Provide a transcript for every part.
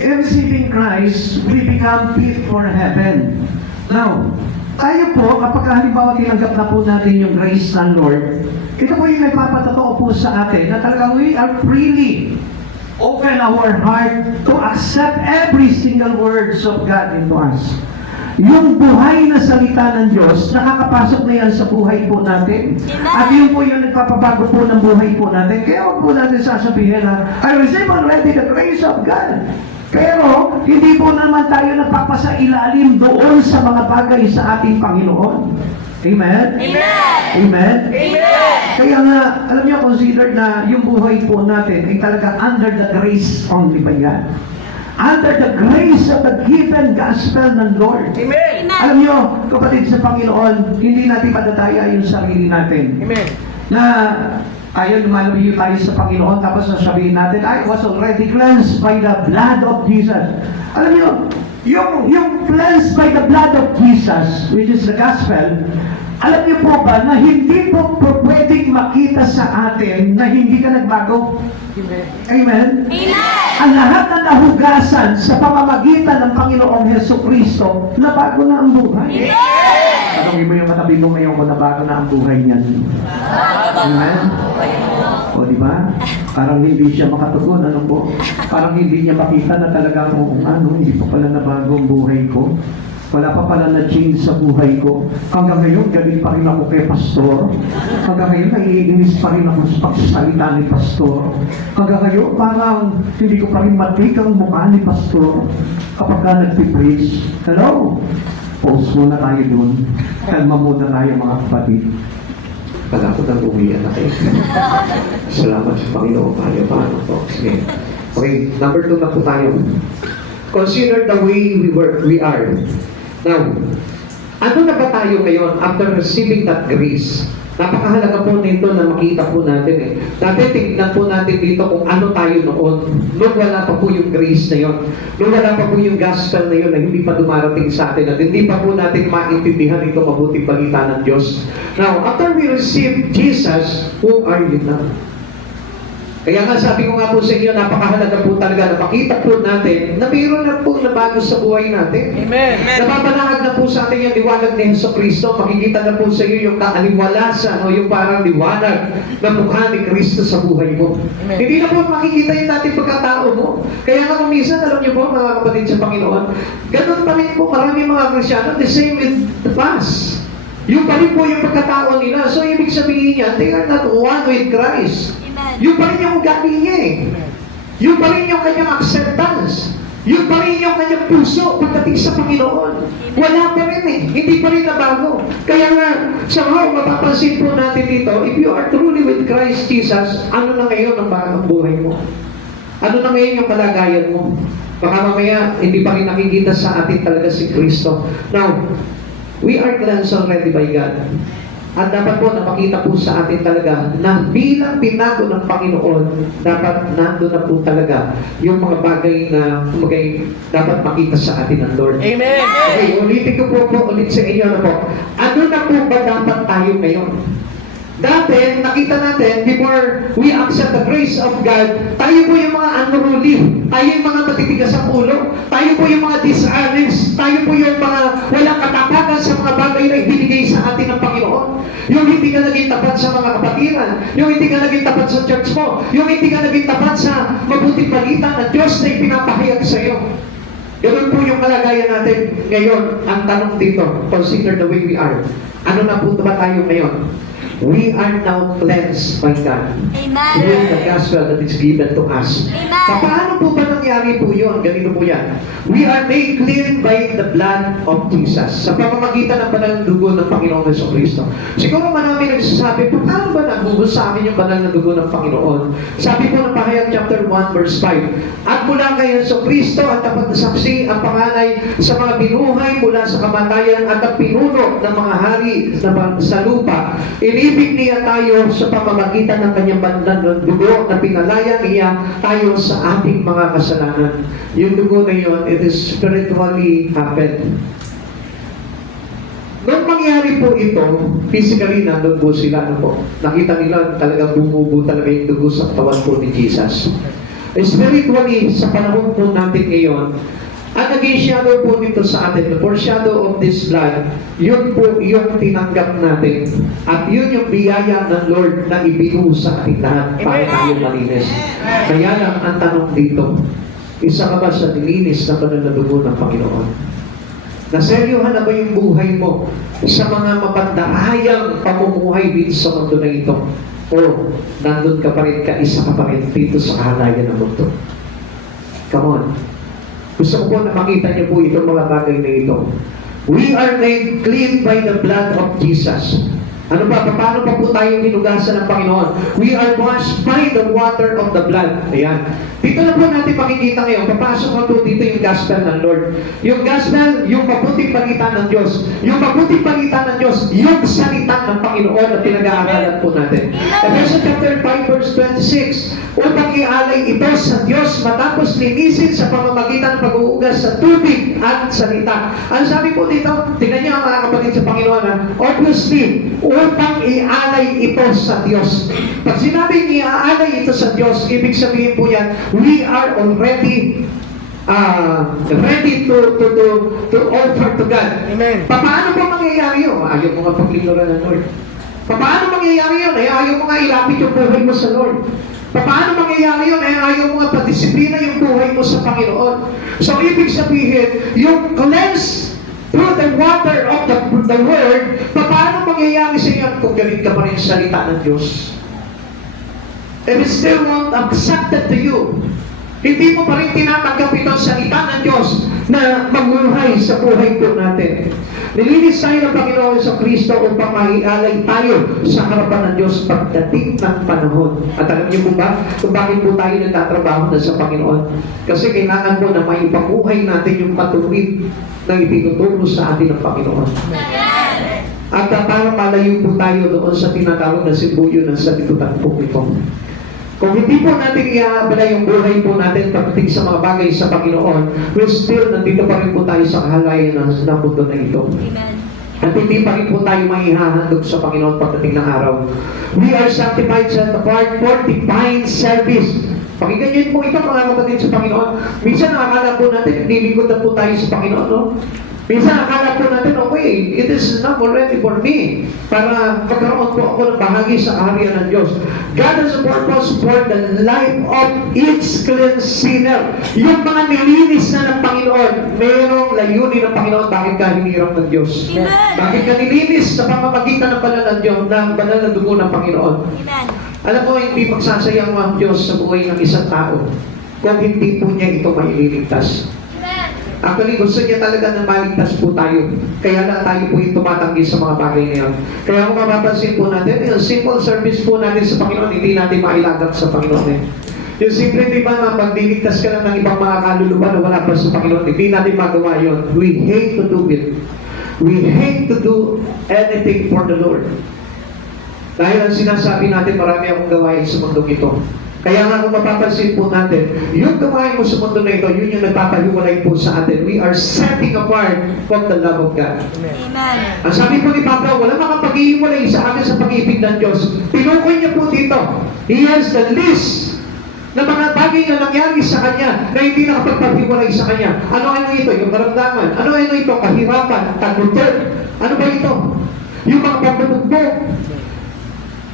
in receiving Christ, we become fit for heaven. Now, tayo po, kapag halimbawa tinanggap na po natin yung grace ng Lord, ito po yung nagpapatotoo po sa atin na talagang we are freely open our heart to accept every single words of God into us. Yung buhay na salita ng Diyos, nakakapasok na yan sa buhay po natin. At yun po yung nagpapabago po ng buhay po natin. Kaya huwag po natin sasabihin na, I receive already the grace of God. Pero, hindi po naman tayo nagpapasailalim doon sa mga bagay sa ating Panginoon. Amen? Amen! Amen? Amen! Kaya nga, alam niyo, consider na yung buhay po natin ay talaga under the grace only ba yan? Under the grace of the given gospel ng Lord. Amen! Alam niyo, kapatid sa Panginoon, hindi natin padataya yung sarili natin. Amen! Na ayaw lumalabiyo tayo sa Panginoon, tapos sasabihin natin, I was already cleansed by the blood of Jesus. Alam niyo, yung cleansed by the blood of Jesus, which is the gospel, alam niyo po ba na hindi po pwedeng makita sa atin na hindi ka nagbago? Amen? Amen! Ang lahat na nahugasan sa pamamagitan ng Panginoong Hesukristo, nabago na ang buhay. Tanongin mo yung katabi mo ngayon kung nabago na ang buhay niyan. Amen? O, di ba? Parang hindi siya makatugon, ano po? Parang hindi niya makita na talagang, hindi pa pala nabago ang buhay ko. Wala pa pala na-change sa buhay ko. Hanggang ngayon, galing pa rin ako kay Pastor. Hanggang ngayon, naiinis pa rin ako sa pagsasalita ni Pastor. Hanggang ngayon, parang hindi ko pa rin matik ang mukha ni Pastor kapag ka nagpipreach. Hello? Pause muna tayo dun. Kalma muna tayo mga kapatid. Pag ako nang umiyan na kayo. Salamat sa Panginoon. Paano po? Sige. Okay, number 2 na po tayo. Consider the way we are. Now, ano na ba tayo ngayon after receiving that grace? Napakahalaga po nito na makita po natin eh. Dati tignan po natin dito kung ano tayo noon. Noon wala pa po yung grace na yun. Noon wala pa po yung gospel na yun na hindi pa dumarating sa atin at hindi pa po natin maintindihan ito mabuting balita ng Diyos. Now, after we receive Jesus, who are you now? Kaya nga sabi ko nga po sa inyo, napakahalaga po talaga na makita po natin na mayroon na po na bago sa buhay natin. Amen! Nababanahag na po sa atin yung liwanag ni Jesucristo. Makikita na po sa iyo yung kaaliwalasan o yung parang liwanag na mukha ni Kristo sa buhay mo. Amen. Hindi na po makikita yung dating pagkatao mo. Kaya nga kung minsan, alam niyo po mga kapatid sa Panginoon, ganun pa rin po marami mga Kristyano, the same with the past. Yung pa rin po yung pagkatao nila. So, ibig sabihin niya, they are not one with Christ. Yung pa rin yung ugali niya eh. Yung pa rin yung kanyang acceptance. Yung pa rin yung kanyang puso pagdating sa Panginoon. Wala pa rin eh. Hindi pa rin nabago. Kaya nga, somehow, mapapansin po natin dito, if you are truly with Christ Jesus, ano na ngayon ang bagong buhay mo? Ano na ngayon yung kalagayan mo? Baka mamaya, hindi pa rin nakikita sa atin talaga si Kristo. Now, we are cleansed already by God. At dapat po napakita po sa atin talaga na bilang pinago ng Panginoon, dapat nandun na po talaga yung mga bagay na dapat makita sa atin ng Lord. Amen! Okay, ulitin ko po ulit sa inyo na po. Ano na po ba dapat tayo ngayon? Dati, nakita natin, before we accept the grace of God, tayo po yung mga unruly, tayo yung mga matitigas sa ulo, tayo po yung mga dishonest, tayo po yung mga walang katapakan sa mga bagay na ibinigay sa atin ng Panginoon. Yung hindi ka naging tapat sa mga kapatiran, yung hindi ka naging tapat sa church mo, yung hindi ka naging tapat sa mabuting balita na Diyos na ipinapahayag sa iyo. Ganun po yung kalagayan natin ngayon. Ang tanong dito, consider the way we are. Ano na po ba tayo ngayon? We are now cleansed by God. Amen! Through the gospel that is given to us. Amen! Paano po ba nangyari po yun? Ganito po yan. We are made clean by the blood of Jesus. Sa pamamagitan ng banal na dugo ng Panginoong Jesucristo. Siguro marami nagsasabi, paano ba nagugo sa amin yung banal na dugo ng Panginoon? Sabi po ng Pahayag chapter 1 verse 5, at mula kay Jesucristo at tapat na saksi ang panganay sa mga binuhay mula sa kamatayan at ang pinuno ng mga hari sa lupa. Inibig niya tayo sa pamamagitan ng kanyang banal na dugo na pinalaya niya tayo sa ating mga kasalanan. Yung dugo na yun, it is spiritually happened. Nung mangyari po ito, physically nandun po sila. Nakita nila talagang bumubo talaga yung dugo sa katawan po ni Jesus. Spiritually, sa panahon po natin ngayon, ang naging shadow po nito sa atin, the foreshadow of this blood, yun po yung tinanggap natin. At yun yung biyaya ng Lord na ibinuho sa ating lahat para tayo malinis. Kaya lang ang tanong dito, isa ka ba sa nilinis na banal na dugo ng Panginoon? Naseryohan na ba yung buhay mo sa mga mapandahayang pamumuhay dito sa mundo na ito? O nandun ka pa rin, kaisa ka pa rin dito sa kahalayan ng mundo? Come on. Gusto ko po na makita niyo po itong mga bagay na ito. We are made clean by the blood of Jesus. Ano ba? Paano pa po tayong hinugasan ng Panginoon? We are washed by the water of the blood. Ayan. Dito na po natin makikita ngayon. Papasok na po dito yung gospel ng Lord. Yung gospel, yung mabuting balita ng Diyos. Yung mabuting balita ng Diyos, yung salita ng Panginoon na pinag-aaralan po natin. Ephesians chapter 5 verse 26. Upang ialay ito sa Diyos matapos linisin sa pamamagitan ng pag-uugas sa tubig at salita. Ang sabi po dito, tingnan niyo ang mga kapatid sa Panginoon, ha? Obviously, upang ialay ito sa Diyos. Pag sinabing iaalay ito sa Diyos, ibig sabihin po yan, we are already ready to offer to God. Amen. Paano po mangyayari yun? Ayaw mo nga paglingkuran ng Lord. Paano mangyayari yun? Ayaw mo nga ilapit yung buhay mo sa Lord. Paano mangyayari yun? Ayaw mo nga padisiplina yung buhay mo sa Panginoon. So, ibig sabihin, yung cleanse through the water of the Word, paano mangyayari sa iyo kung galit ka pa rin sa salita ng Diyos? And it still won't accepted to you. Hindi mo pa rin tinatanggap itong salita ng Diyos na mamuhay sa buhay po natin. Nilinis tayo ng Panginoon sa Kristo upang maialay tayo sa harapan ng Diyos pagdating ng panahon. At alam niyo po ba kung bakit po tayo nagtatrabaho na sa Panginoon? Kasi kailangan po na maipabuhay natin yung matuwid na itinuturo sa atin ng Panginoon. At para malayo po tayo doon sa tinatawag na simbolyo ng sanlibutan po ito. Kung hindi po natin iaabala yung buhay po natin pagdating sa mga bagay sa Panginoon, we'll still nandito pa rin po tayo sa kahalayan ng mundo na ito. Amen. At hindi pa rin po tayo maihahandog sa Panginoon pagdating ng araw. We are sanctified, set apart for divine service. Pakinggan niyo po ito mga kapatid sa Panginoon. Minsan nakakala po natin, nilingkod na po tayo sa Panginoon, no? Minsan nakakala po natin, okay, it is not already for me. Para magkaroon po ako ng bahagi sa kaharian ng Diyos. God has a purpose for the life of each cleansed sinner. Yung mga nilinis na ng Panginoon, mayroong layunin ng Panginoon, bakit ka hinirang ng Diyos? Amen. Bakit ka nilinis sa pamamagitan ng banal ng Diyos, ng banal na dugo ng Panginoon? Amen. Alam mo, hindi magsasayang ang Diyos sa buhay ng isang tao kung hindi po niya ito maililigtas. Actually, gusto niya talaga na maligtas po tayo. Kaya lang tayo po yung tumatanggi sa mga bagay na yun. Kaya kung mapapansin po natin, yung simple service po natin sa Panginoon, hindi natin mailagak sa Panginoon. Yung simple, di ba, magliligtas ka lang ng ibang mga kaluluwa na wala pa sa Panginoon, hindi natin magawa yun. We hate to do it. We hate to do anything for the Lord. Dahil ang sinasabi natin, marami akong gawain sa mundong ito. Kaya nga kung mapapansin po natin, yung gawain mo sa mundo na ito, yun yung nagpapahiwalay po sa atin. We are setting apart from the love of God. Amen. Ang sabi po ni Pablo, wala makapaghihiwalay sa atin sa pag-ibig ng Diyos. Tinukoy niya po dito. He has the list na mga bagay na nangyari sa Kanya na hindi nakapagpaghiwalay sa Kanya. Ano ito? Yung karamdaman. Ano ito? Kahirapan, tagutot. Ano ba ito? Yung mga pagbubugbog.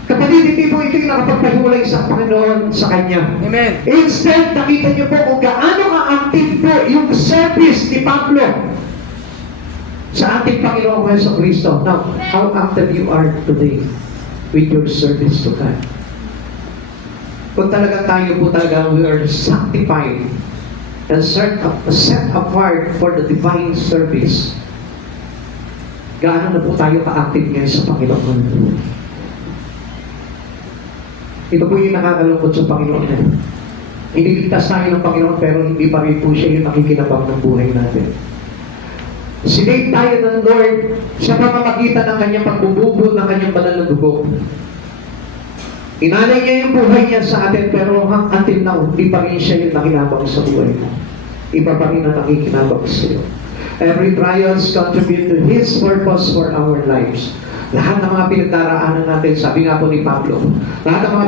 Kapatid, hindi po ito yung nakapagpahiwalay sa Panginoon sa Kanya. Amen. Instead, nakita niyo po kung gaano ka-active po yung service ni Pablo sa ating Panginoong Heso Kristo. Now, how active you are today with your service to God. Kung talaga tayo po talaga, we are sanctified and set apart for the divine service. Gaano na po tayo ka-active ngayon sa Panginoon? Ito po yung nakakalungkot sa Panginoon. Iniligtas tayo ng Panginoon pero hindi pa rin po siya yung nakikinabang ng buhay natin. Sinave tayo ng Lord sa pamamagitan ng kanyang pagbububol ng kanyang banal na dugo. Inalay niya yung buhay niya sa atin pero until now, hindi pa rin siya yung nakinabang sa buhay mo. Iba pa rin ang nakikinabang sa iyo. Every trials contribute to His purpose for our lives. Lahat ng mga pinagdaraanan natin, sabi nga po ni Pablo, lahat ng mga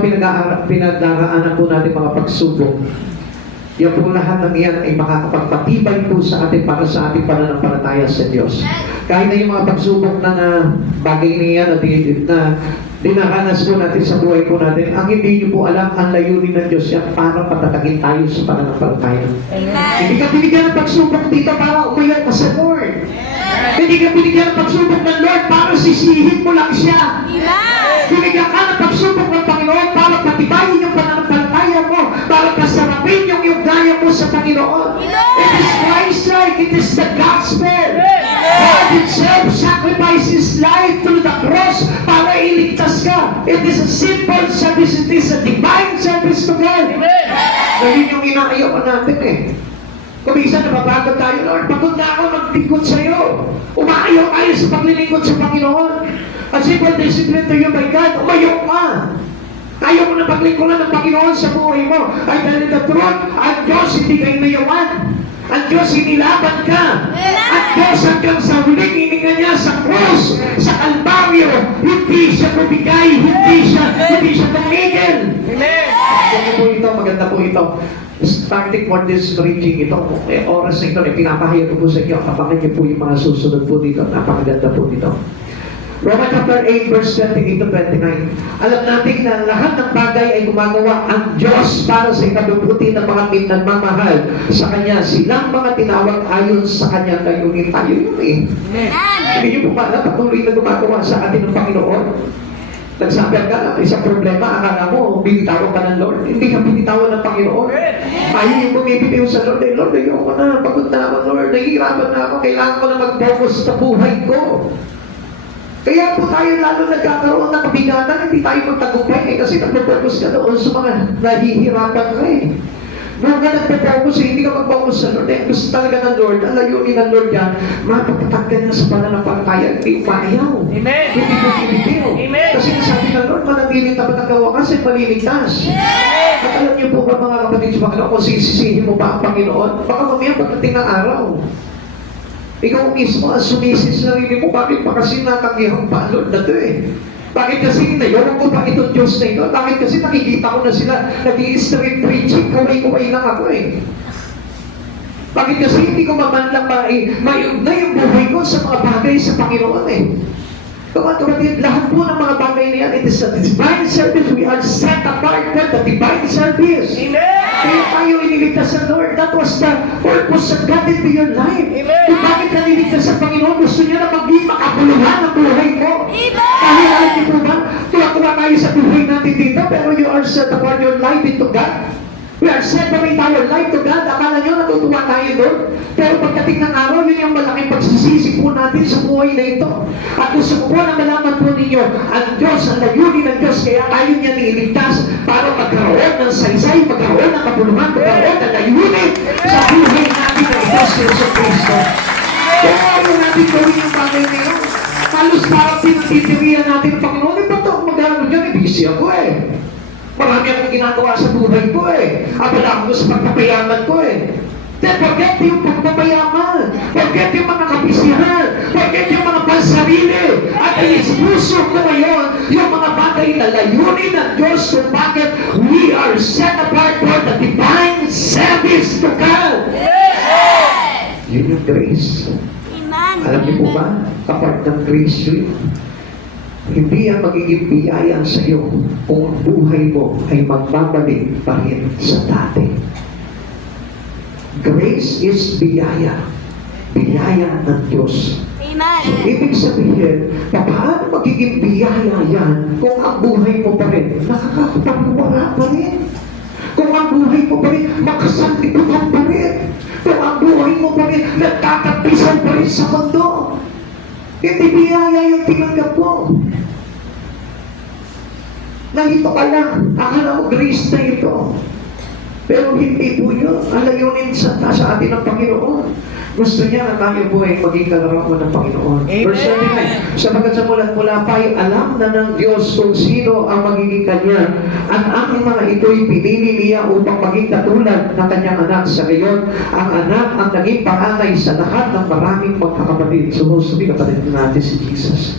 pinagdaraanan po natin mga pagsubok, Yan po lahat ng iyan ay makakapagpatibay po sa atin para sa ating pananampalataya sa Diyos. Kahit na yung mga pagsubok na bagay na yan na dinaranas po natin sa buhay po natin, ang hindi nyo po alam, ang layunin ng Diyos yan para patatagin tayo sa pananampalataya. Hindi ka binigyan ng pagsubok dito para umayan ka sa Lord. Hindi ka binigyan ng pagsubok ng Lord para sisihin mo lang siya. Binigyan ka ng pagsubok ng Panginoon para patibayin yung pananampalataya mo, para pasarapin yung gaya mo sa Panginoon. It is Christ-like, it is the gospel. God himself sacrificed his life through the cross para iligtas ka. It is a simple service, it is a divine service to God. Dahil yung inaayaw natin eh. Kung minsan napapagod tayo, Lord, pagod na ako magtingkod sa iyo. Umaayaw tayo sa paglilingkod sa Panginoon. A simple discipline to you by God, umayaw ka. Ayaw mo na paglingkuran ng Panginoon sa buhay mo. Ay dahil the truth, ang Diyos hindi kayo nayawan. Ang Diyos inilaban ka. Ang Diyos hanggang sa huling hininga niya sa krus, sa Kalbaryo, hindi siya bumigay, hindi siya tumigil. Maganda po ito, maganda po ito. Starting for this preaching, ito, oras na ito, pinapahayag ko po sa inyo, kapag niyo po yung mga susunod po dito, napakaganda po dito. Romans chapter 8, verse 28 to 29. Alam natin na lahat ng bagay ay gumagawa ang Diyos para sa ikabubuti ng mga minagmamahal sa Kanya. Silang mga tinawag ayon sa Kanya layunin tayo yun eh. Hindi nyo po ba patuloy na gumagawa sa atin ng Panginoon? Nagsabi ka, isang problema, akala mo, binitawan ka ng Lord. Hindi ka binitawan ng Panginoon. Ayaw yung bumibitiw sa Lord. Lord, ayoko na, pagod na ako, Lord. Nahihirapan na ako, kailangan ko na mag-focus sa buhay ko. Kaya po tayo lalo nagkakaroon ng kabigatan, hindi tayo magtagumpay kasi nagpo-focus ka doon sa mga nahihirapan ka eh. Nung ka nagpo-focus hindi ka mag-focus sa Lord. Gusto talaga ng Lord, ang layunin ng Lord yan, mapapatag ka na sa pananampalataya, hindi umayaw. Amen. Hindi mo pinitiw. Amen. Kasi sabi ng Lord, manatiling tapat ang kawakas ay maliligtas. At alam niyo po ba mga kapatid sa Panginoon, kung sisisihin mo pa ang Panginoon, baka mamaya pagdating ng araw, ikaw mismo ang sumisis na rin mo, bakit pa kasi natanggihan pa Lord na ito eh? Bakit kasi nayawan ko pa itong Diyos na ito? Bakit kasi nakikita ko na sila nag-i-street preaching, kaway-kaway lang ako eh? Bakit kasi hindi ko mamanlang maiugnay yung buhay ko sa mga bagay sa Panginoon eh? Kapatid, lahat po ng mga bagay na yan, it is a divine service. We are set apart for the divine service. Amen. Kaya tayo iniligtas sa Lord. That was the purpose of God into your life. Amen. Kung bakit ka niligtas sa Panginoon, gusto niya na maging makabuluhan ang buhay mo. Dahil alam niyo po ba, tuwa-tuwa tayo sa buhay natin dito, pero you are set apart your life into God. We are separate our life to God. Akala nyo natutuwa tayo doon. Pero pagdating ng araw, yun yung malaking pagsisisi po natin sa buhay na ito. At gusto ko po na malaman po ninyo, ang Diyos, ang layunin ng Diyos, kaya tayo niya niligtas para magkaroon ng saysay, magkaroon ng kapuluhan, magkaroon ng layunin sa buhay natin ng Diyos sa Yesu Cristo. Kaya ayaw natin gawin yung bagay na yun. Halos parang pinatitirihan natin ang Panginoon. Eh, ba't ako mag-aaral dyan? Busy ako eh. Marami akong ginagawa sa buhay ko eh. Abala ako sa pagpapayaman ko eh. Then forget yung pagpapayaman. Forget yung mga kabisihan. Forget yung mga pansarili. At inispuso ko ngayon yung mga bagay na layunin ng Diyos kung bakit we are set apart for the divine service to God. Yun yung grace. Alam niyo po ba? Kapag ng grace yun, hindi ang magiging biyaya sa iyo kung ang buhay mo ay magbabalik pa rin sa dati. Grace is biyaya. Biyaya ng Diyos. So, ibig sabihin, paano magiging biyaya yan kung ang buhay mo pa rin nakakapagwala pa rin? Kung ang buhay mo pa rin makasanlibutan pa rin? Kung ang buhay mo pa rin nagkakapisan pa rin sa mundo? Hindi biyaya yung tinanggap mo. Nalito ka lang. Akala mo grace na ito. Pero hindi po yun. Ang layunin sa atin ng Panginoon. Gusto niya na tayo po ay maging kalarawan ng Panginoon. Amen. Verse 29, sapagkat sa mula pa ay alam na ng Diyos kung sino ang magiging Kanya. At ang mga ito'y pinili niya upang maging katulad ng Kanyang anak. Sa ngayon, ang anak ang naging panganay sa lahat ng maraming magkakapatid. Sumusubi kapatid natin si Jesus.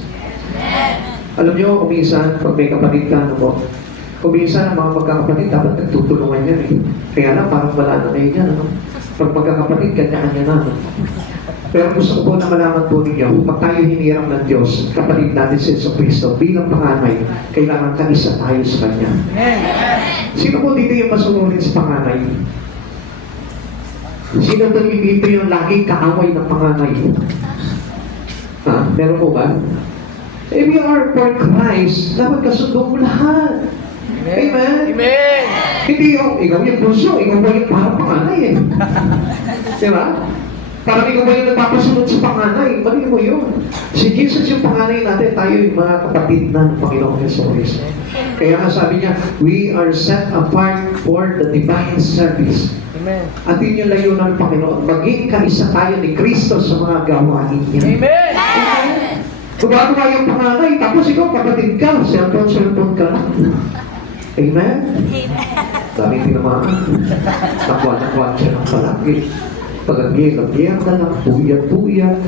Alam niyo, kung minsan, pag may kapatid ka, ano po, Kung minsan ang mga magkakapatid, dapat nagtutulungan yan eh. Kaya lang, parang wala na ngayon yan. Ano? Pag magkakapatid, kanya-kanya na. Ano? Pero gusto ko po na malaman po ninyo, pag tayo hinirang ng Diyos, kapatid natin si Jesucristo, bilang panganay, kailangan kanisa tayo sa Kanya. Sino po dito yung masunurin sa panganay? Sino po dito yung laging kaaway ng panganay? Ha? Meron po ba? If you are for Christ, dapat kasundo mo lahat. Amen? Amen. Hindi yung, ikaw yung bunso, ikaw ba yung parang panganay eh. Diba? Parang ikaw ba yung nagpapasunod sa panganay? Mali mo yun. Si Jesus yung panganay natin, tayo yung mga kapatid na ng Panginoong Jesus. Kaya nga sabi niya, we are set apart for the divine service. Amen. At yun yung layunan ng Panginoon. Maging kaisa tayo ni Kristo sa mga gawain niya. Amen. Gumagawa yung panganay, tapos ikaw kapatid ka, cellphone ka lang. Amen? Dami tinamaan. Nakuha siya ng palagi. Pag-agiyag ka lang, puyat-puyat.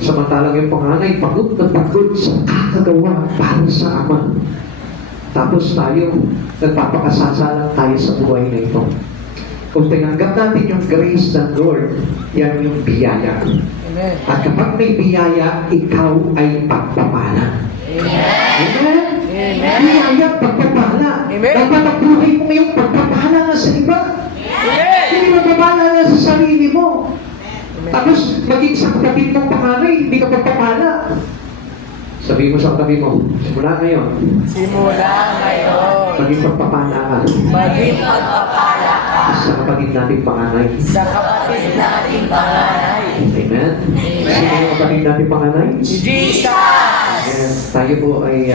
Samantalang yung panganay, pagod na pagod sa kakagawa para sa Ama. Tapos tayo, nagpapakasasalang tayo sa buhay na ito. Kung tinanggap natin yung grace ng Lord, yan yung biyaya. Amen. At kapag may biyaya, ikaw ay pagpapala. Amen? Amen. Biyaya, pagpapala. Amen. Dapat ang buhay mo ngayong pagpapala na sa iba. Amen. Hindi magpapala na sa sarili mo. Tapos, maging sa kapatid mong panganay, hindi ka pagpapala. Sabihin mo sa katabi mo, simula ngayon, Simula ngayon, maging pagpapala ka maging pagpapala ka sa kapatid nating panganay. sa kapatid nating panganay. Amen? Sino yung kapatid nating panganay? Si Jesus! Yes, tayo po ay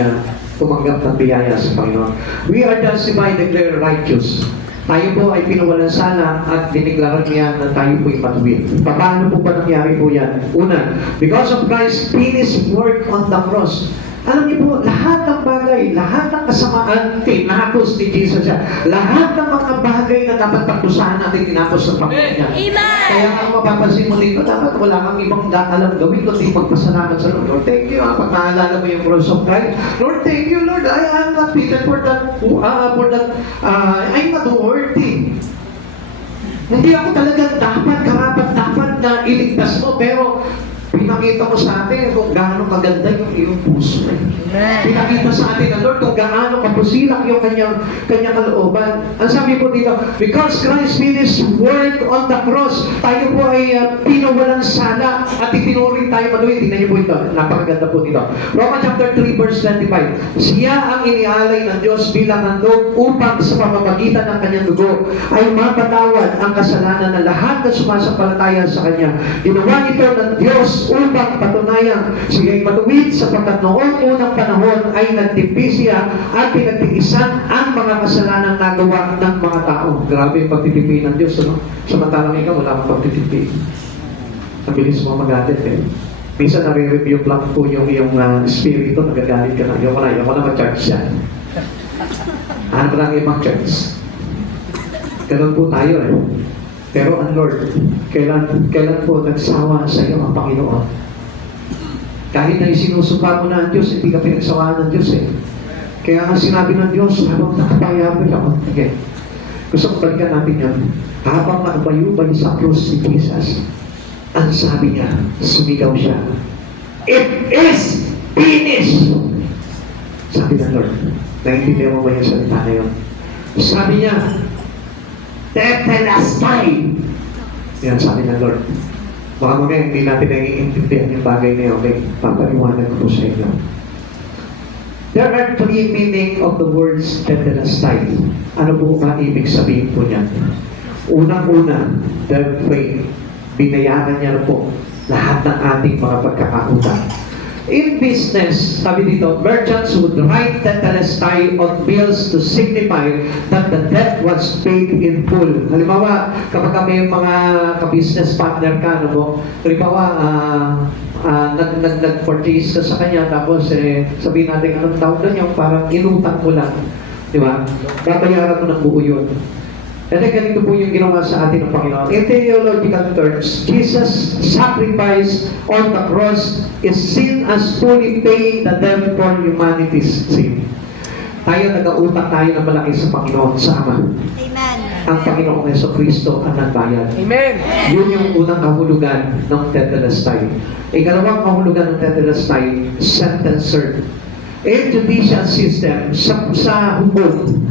tumanggap ng biyaya sa Panginoon. We are justified, declared righteous. Tayo po ay pinawalan sala at dineklara niya na tayo po ay matuwid. Paano po ba nangyari po yan? Una, because of Christ's finished work on the cross. Alam niyo po, lahat ng bagay, lahat ng kasamaan, tinapos ni Jesus siya. Lahat ng mga bagay na dapat pagkusahan natin, tinapos ng Panginoon niya. Kaya nga mapapansin mo dito, dapat wala kang ibang alam gawin kundi magpasalamat sa Lord. Lord, thank you. Pag naalala mo yung cross of Christ, Lord, thank you, Lord. I am not fitted for that, I'm not worthy. Hindi ako talaga dapat na iligtas mo, pero pinakita mo sa atin kung gaano kaganda yung iyong puso. Amen. Pinakita sa atin ng Lord kung gaano kapusilak yung kanyang kalooban. Ang sabi po dito, because Christ finished work on the cross, tayo po ay pinawalang sala at itinuring tayo maluwi. Tingnan niyo po ito. Napakaganda po dito. Romans chapter 3 verse 25. Siya ang inialay ng Diyos bilang handog upang sa pamamagitan ng kanyang dugo ay mapatawad ang kasalanan ng lahat na sumasampalataya sa kanya. Ginawa ito ng Diyos upang patunayan siya ay matuwid sapagkat noong unang panahon ay nagtipi siya at pinagtiisan ang mga kasalanan nagawa ng mga tao. Grabe yung pagtitipi ng Diyos, ano? Samantalang ikaw, wala kang pagtitipi. Ang bilis mo magalit eh. Minsan nare-review lang po yung iyong spirito, nagagalit ka na. Ayoko na ma-charge yan. Ano lang ibang charge? Ganun po tayo eh. Pero ang Lord, kailan po nagsawa sa iyo ang Panginoon? Kahit na isinusuka mo na ang Diyos, hindi ka pinagsawaan ng Diyos eh. Kaya nga sinabi ng Diyos, habang nakapayabay ako, okay. Gusto ko balikan natin yun. Habang nakabayubay sa krus si Jesus, ang sabi niya, sumigaw siya, it is finished! Sabi ng Lord, naintindihan mo ba yung salita na yun? Sabi niya, tetelestai. Yan sabi ng Lord. Baka mga hindi natin naiintindihan yung bagay na yun. Okay, papaliwanag ko sa inyo. There are three meaning of the words tetelestai. Ano po ba ibig sabihin po niyan? Unang-una, their faith. Binayaran niya po lahat ng ating mga pagkakautang. In business, sabi dito, merchants would write tetelestai on bills to signify that the debt was paid in full. Halimbawa, kapag may mga ka-business partner ka, ano mo, halimbawa, nag-purchase ka sa kanya, tapos sabihin natin, anong tawag doon yung parang inutang mo lang. Di ba? Babayaran mo ng buo yun. And then, ganito po yung ginawa sa atin ng Panginoon. In theological terms, Jesus' sacrifice on the cross is seen as fully paying the debt for humanity's sin. Tayo nag-uutang tayo ng malaki sa Panginoon sa Ama. Amen. Ang Panginoong Jesucristo ang nagbayad. Amen. Yun yung unang kahulugan ng Tetelestai. Ikalawang kahulugan ng Tetelestai, sentencer. A judicial system sa hukom,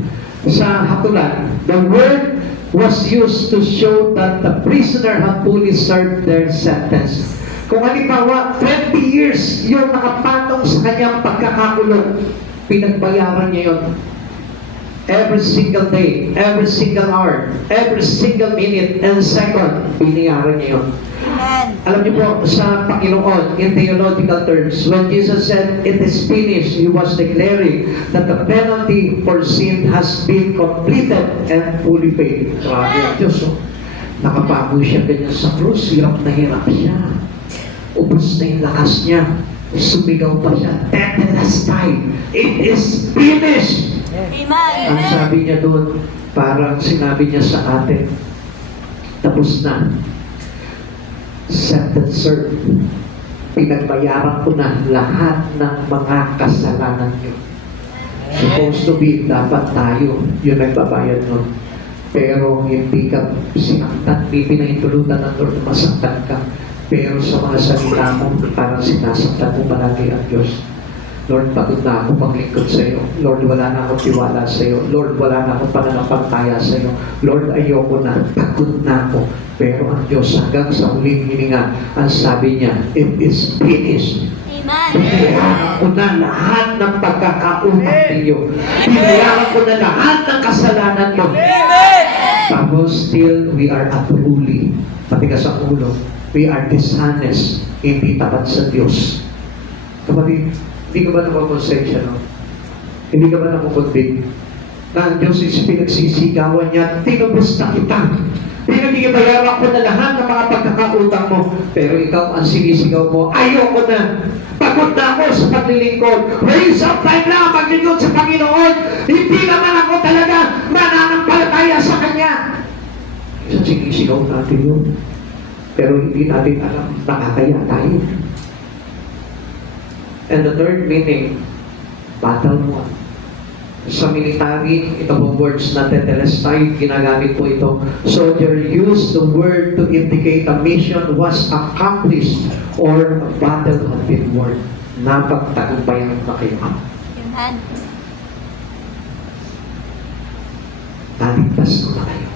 sa hatulan. The word was used to show that the prisoner had fully served their sentence. Kung halimbawa, 20 years yung nakapatong sa kanyang pagkakakulong, pinagbayaran niya yun. Every single day, every single hour, every single minute and second, binayaran niya yun. Amen. Alam niyo po, sa Panginoon, in theological terms, when Jesus said, "It is finished," He was declaring that the penalty for sin has been completed and fully paid. Grabe ang Diyos, oh. Nakapago siya ganyan sa krus, hirap na hirap siya. Ubus na yung lakas niya. Sumigaw pa siya, "Tetelestai, it is finished!" Amen. Ang sabi niya doon, parang sinabi niya sa atin, tapos na. Sentencer, pinagbayaran ko na lahat ng mga kasalanan niyo. Supposed to be, dapat tayo yung nagbabayad nun. Pero hindi ka sinaktan, hindi pinahintulutan ng Lord na masaktan ka. Pero sa mga salita mo, parang sinasaktan mo palagi ang Diyos. Lord, pagod na ako paglingkod sa iyo. Lord, wala na akong tiwala sa iyo. Lord, wala na akong pananampalataya sa iyo. Lord, ayoko na. Pagod na ako. Pero ang Diyos hanggang sa huling hininga, ang sabi niya, "It is finished." Amen. Binayaran ko na lahat ng pagkakautang ninyo. Binayaran ko na lahat ng kasalanan mo. Tapos still, we are unruly. Patigas ang ulo. We are dishonest. Hindi tapat sa Diyos. Kapatid, hindi ka ba nakakonsensya, no? Hindi ka ba nakukonvict? Na ang Diyos is pinagsisigawan niya, tinubos na kita. Pinagbayaran ko na lahat ng mga pagkakautang mo. Pero ikaw ang sinisigaw mo, ayoko na. Pagod na ako sa paglilingkod. Raise up time na maglingkod sa Panginoon. Hindi naman ako talaga mananampalataya sa Kanya. Isang sinisigaw natin yun. Pero hindi natin alam, nakakaya tayo. And the third meaning, battle one. Sa military, ito pong words na Tetelestai, ginagamit po ito. Soldier used the word to indicate a mission was accomplished or a battle had been won. Napagtagumpayan na kayo. Amen. Naligtas ko na kayo.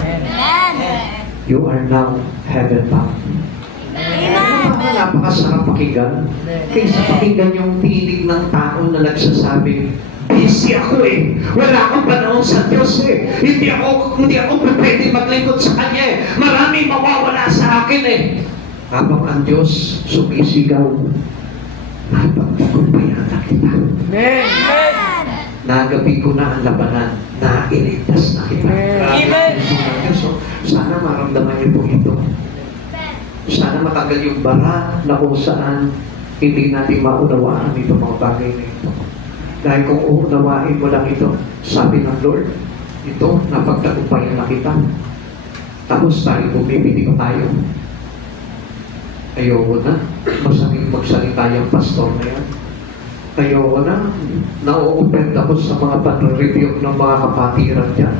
Amen. You are now heaven bound. Amen. Napakasarap pakinggan. Kaysa pakinggan yung tinig ng tao na nagsasabi, busy ako eh. Wala akong panahon sa Diyos eh. Hindi ako pwede maglingkod sa Kanya eh. Maraming mawawala sa akin eh. Habang ang Diyos sumisigaw, napagtagumpayan na kita. Amen. Nagabi ko na ang labanan, na iligtas na kita. Amen. So, sana maramdaman niyo po ito. Sana matagal yung bara na kung saan hindi natin maunawaan ito mga bagay na ito. Dahil kung uunawain mo lang ito, sabi ng Lord, ito, napagtagumpayan na kita. Tapos tayo, bumibili ko tayo. Ayoko na, masakit magsalita yung pastor na yan. Ayoko na, nauupend ako sa mga panreview ng mga kapatiran dyan.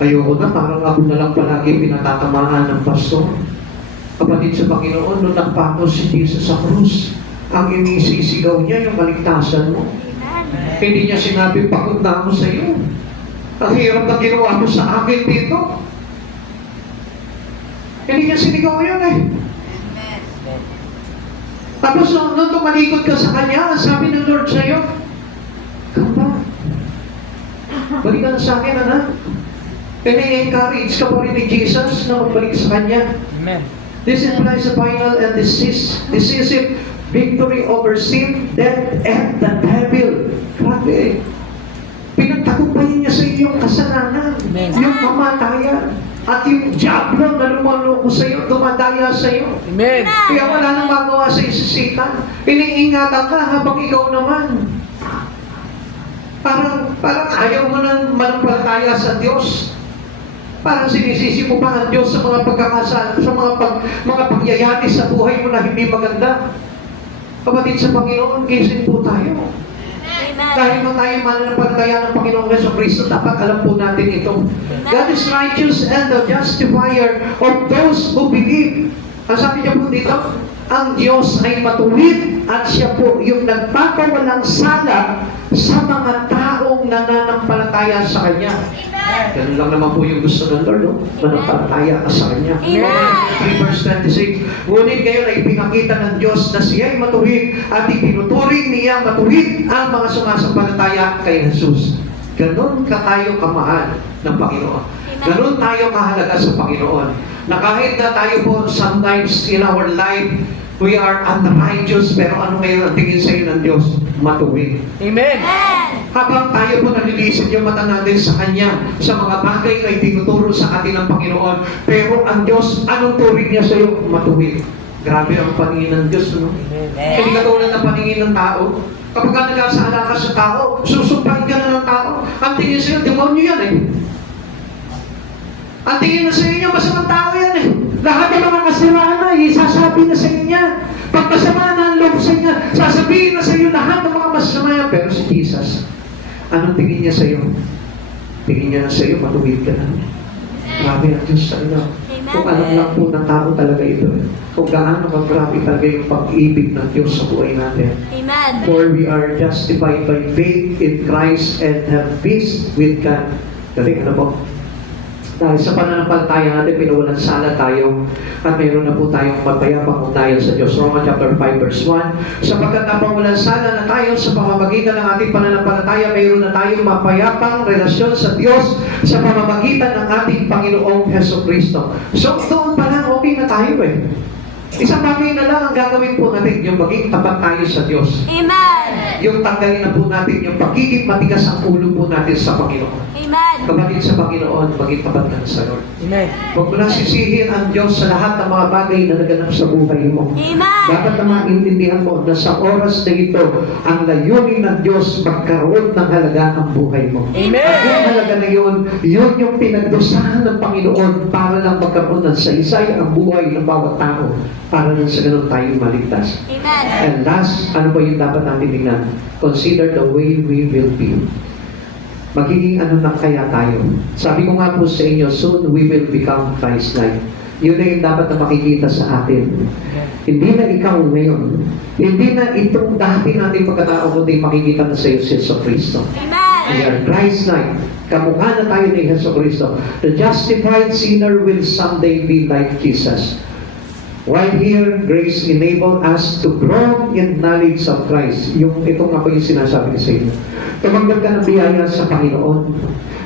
Ayoko na, parang ako na lang palagi pinatatamaan ng pastor. Kapatid sa Panginoon, nung nagpako si Jesus sa krus, ang inisisigaw niya yung kaligtasan mo. Hindi niya sinabi, pagod na ako sa iyo. Ang hirap na ginawa mo sa akin dito. Hindi niya sinigaw yun eh. Tapos nung tumalikod ka sa Kanya, sabi ng Lord sa iyo, come back. Balik ka na sa akin, anak. Pini-encourage ka pa rin ni Jesus na magbalik sa Kanya. Amen. This implies a final and decisive victory over sin, death, and the devil. Grabe. Pinagtagumpayan niya sa iyo yung kasalanan, Amen. yung kamatayan, at yung diablo na lumaloko sa iyo, dumadaya sa iyo. Amen. Kaya wala nang magawa sa isisitan. Iniingatan ka habang ikaw naman. Parang ayaw mo nang manampalataya sa Diyos. Parang sinisisi mo pa ang Diyos sa mga pagkakasal, sa mga pangyayari sa buhay mo na hindi maganda. Kapatid sa Panginoon, gising po tayo. Amen. Dahil kung tayo mananampalataya ng Panginoong Jesucristo, dapat alam po natin ito. God is righteous and the justifier of those who believe. Ang sabi niya po dito, ang Diyos ay matuwid at siya po yung nagpapawalang sala sa mga taong nananampalataya sa Kanya. Ganun lang naman po yung gusto ng Lord, no? Manampalataya ka sa Kanya. 3 verse 26, ngunit ngayon ay pinakita ng Diyos na siya ay matuwid at itinuturing niya matuwid ang mga sumasampalataya kay Jesus. Ganun ka tayo kamahal ng Panginoon. Ganun tayo kahalaga sa Panginoon. Na kahit na tayo po sometimes in our life, we are unrighteous, pero ano ngayon ang tingin sa iyo ng Diyos? Matuwid. Amen. Habang tayo po nalilisid yung mata natin sa Kanya, sa mga bagay na itinuturo sa atin ng Panginoon, pero ang Diyos, anong turing niya sa iyo? Matuwid. Grabe ang paningin ng Diyos, no? Hindi katulad ng paningin ng tao. Kapag ka nag-asala ka sa tao, susumpahin ka na ng tao. Ang tingin sa iyo, demonyo yan eh. Ang tingin na sa inyo, masamang tao yan eh. Lahat ng mga kasiraan na, isasabi na sa inyo. Pag masama na ang loob sa inyo, sasabihin na sa inyo lahat ng mga masama yan. Pero si Jesus, anong tingin niya sa iyo? Tingin niya na sa iyo, matuwid ka na. Grabe ang Diyos sa inyo. Kung alam lang po ng tao talaga ito. Kung gaano kagrabe talaga yung pag-ibig ng Diyos sa buhay natin. Amen. For we are justified by faith in Christ and have peace with God. Galing, ano po? Dahil sa pananampalataya natin, pinuwalang sala tayo at mayroon na po tayong mapayapang ugnayan sa Diyos. Romans chapter 5 verse 1, sapagkat napawalang sala na tayo sa pamamagitan ng ating pananampalataya, mayroon na tayong mapayapang relasyon sa Diyos sa pamamagitan ng ating Panginoong Jesucristo. So, doon pa lang okay na tayo eh. Isang bagay na lang ang gagawin po natin, yung maging tapat tayo sa Diyos. Amen. Yung tanggalin na po natin, yung pagiging matigas ang ulo po natin sa Panginoon. Amen. Kapatid sa Panginoon, maging tapat ka sa Lord. Amen. Huwag mo nang sisihin ang Diyos sa lahat ng mga bagay na naganap sa buhay mo. Amen. Dapat na maintindihan mo na sa oras na ito, ang layunin ng Diyos magkaroon ng halaga ang buhay mo. Amen. At yung halaga na yun yung pinagdusahan ng Panginoon para lang magkaroon ng saysay ang buhay ng bawat tao para lang sa ganun tayo maligtas. Amen. And last, ano ba yung dapat natin tingnan? Consider the way we will be. Magiging ano na kaya tayo? Sabi ko nga po sa inyo, soon we will become Christ-like. Yun na yung dapat na makikita sa atin. Hindi na ikaw ngayon. Hindi na itong dati natin pagkatao, kundi makikita na sa iyo si Yesu Cristo. We Amen. are Christ-like. Kamukha na tayo ni Yesu Cristo. The justified sinner will someday be like Jesus. While here, grace enable us to grow in knowledge of Christ. Ito nga po yung sinasabi ko sa inyo. Tumanggap ka ng biyaya sa Panginoon.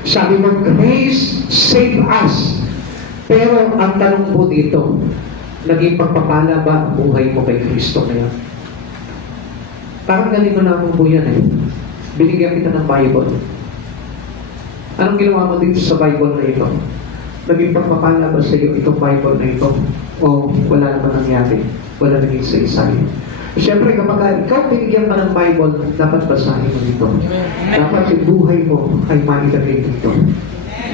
Sabi mo, grace save us. Pero ang tanong po dito, naging pagpapala ba ang buhay mo kay Kristo ngayon? Parang ganito na po yan eh. Binigyan kita ng Bible. Anong ginawa mo dito sa Bible na ito? Naging pagpapala ba sa iyo itong Bible na ito? O wala naman nangyari? Wala naging saysay? Siyempre, kapag ikaw binigyan ka ng Bible, dapat basahin mo dito. Dapat yung buhay mo ay mailagay dito.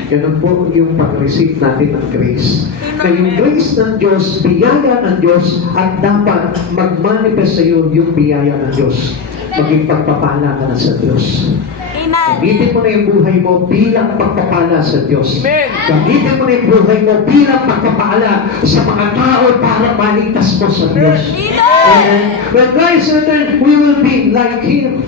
Ganun po yung pag-receive natin ng grace. Na yung grace ng Diyos, biyaya ng Diyos, at dapat mag-manifest sa iyo yung biyaya ng Diyos. Maging pagpapala ka na sa Diyos. Amen. Gamitin mo na yung buhay mo bilang pagpapala sa Diyos. Amen. Gamitin mo na yung buhay mo bilang pagpapala sa mga tao para maligtas mo sa Diyos. Amen. When Christ return, we will be like Him.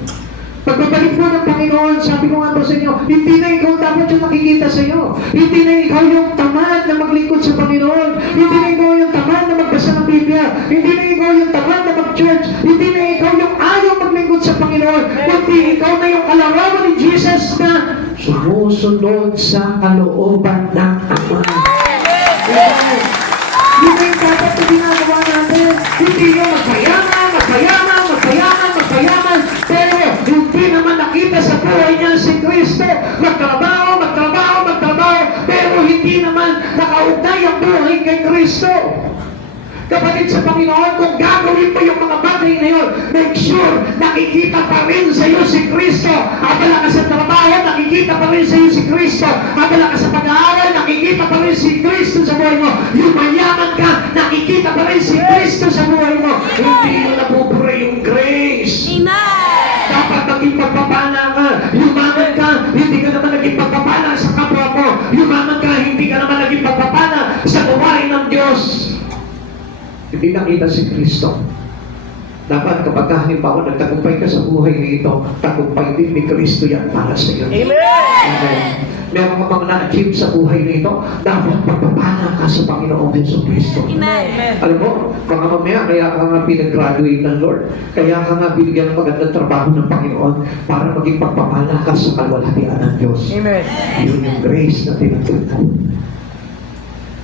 Pagbabalik mo ng Panginoon, sabi ko nga po sa inyo, hindi na ikaw dapat yung nakikita sa iyo. Hindi na ikaw yung tamad na maglingkod sa Panginoon. Hindi na ikaw yung tamad na magbasa ng Biblia. Hindi na ikaw yung tamad na mag-church. Hindi na ikaw yung ayaw maglingkod sa Panginoon. Kundi ikaw na yung kalarawan ni Jesus na sumusunod sa kalooban ng Ama. Amen. Yun na yung dapat na ginagawa natin. Hindi yung magpayaman, pero hindi naman nakita sa buhay niya si Kristo. Magtrabaho, pero hindi naman nakaugnay ang buhay kay Kristo. Kapatid sa Panginoon, kung gagawin mo yung mga bagay na yun, make sure nakikita pa rin sa iyo si Kristo. Abala ka sa trabaho, nakikita pa rin sa iyo si Kristo. Abala ka sa pag-aaral, nakikita pa rin si Kristo sa buhay mo. Yung mayaman ka, nakikita pa rin si Kristo sa buhay mo. Hindi mo nabubura yung grace. Amen. Dapat maging pagpapala yumaman ka, hindi ka naman naging pagpapala sa gawain ng Diyos. Hindi nakita si Kristo. Dapat kapag halimbawa nagtagumpay ka sa buhay nito, tagumpay din ni Kristo yan para sa iyo. Amen. Meron ka bang na-achieve sa buhay nito, dapat pagpapala ka sa Panginoong Hesus Kristo. Amen. Alam mo, mga mamaya, kaya ka nga pinag-graduate ng Lord. Kaya ka nga binigyan ng magandang trabaho ng Panginoon para maging pagpapala ka sa kalwalhatian ng Diyos. Amen. Yun yung grace na tinatawag.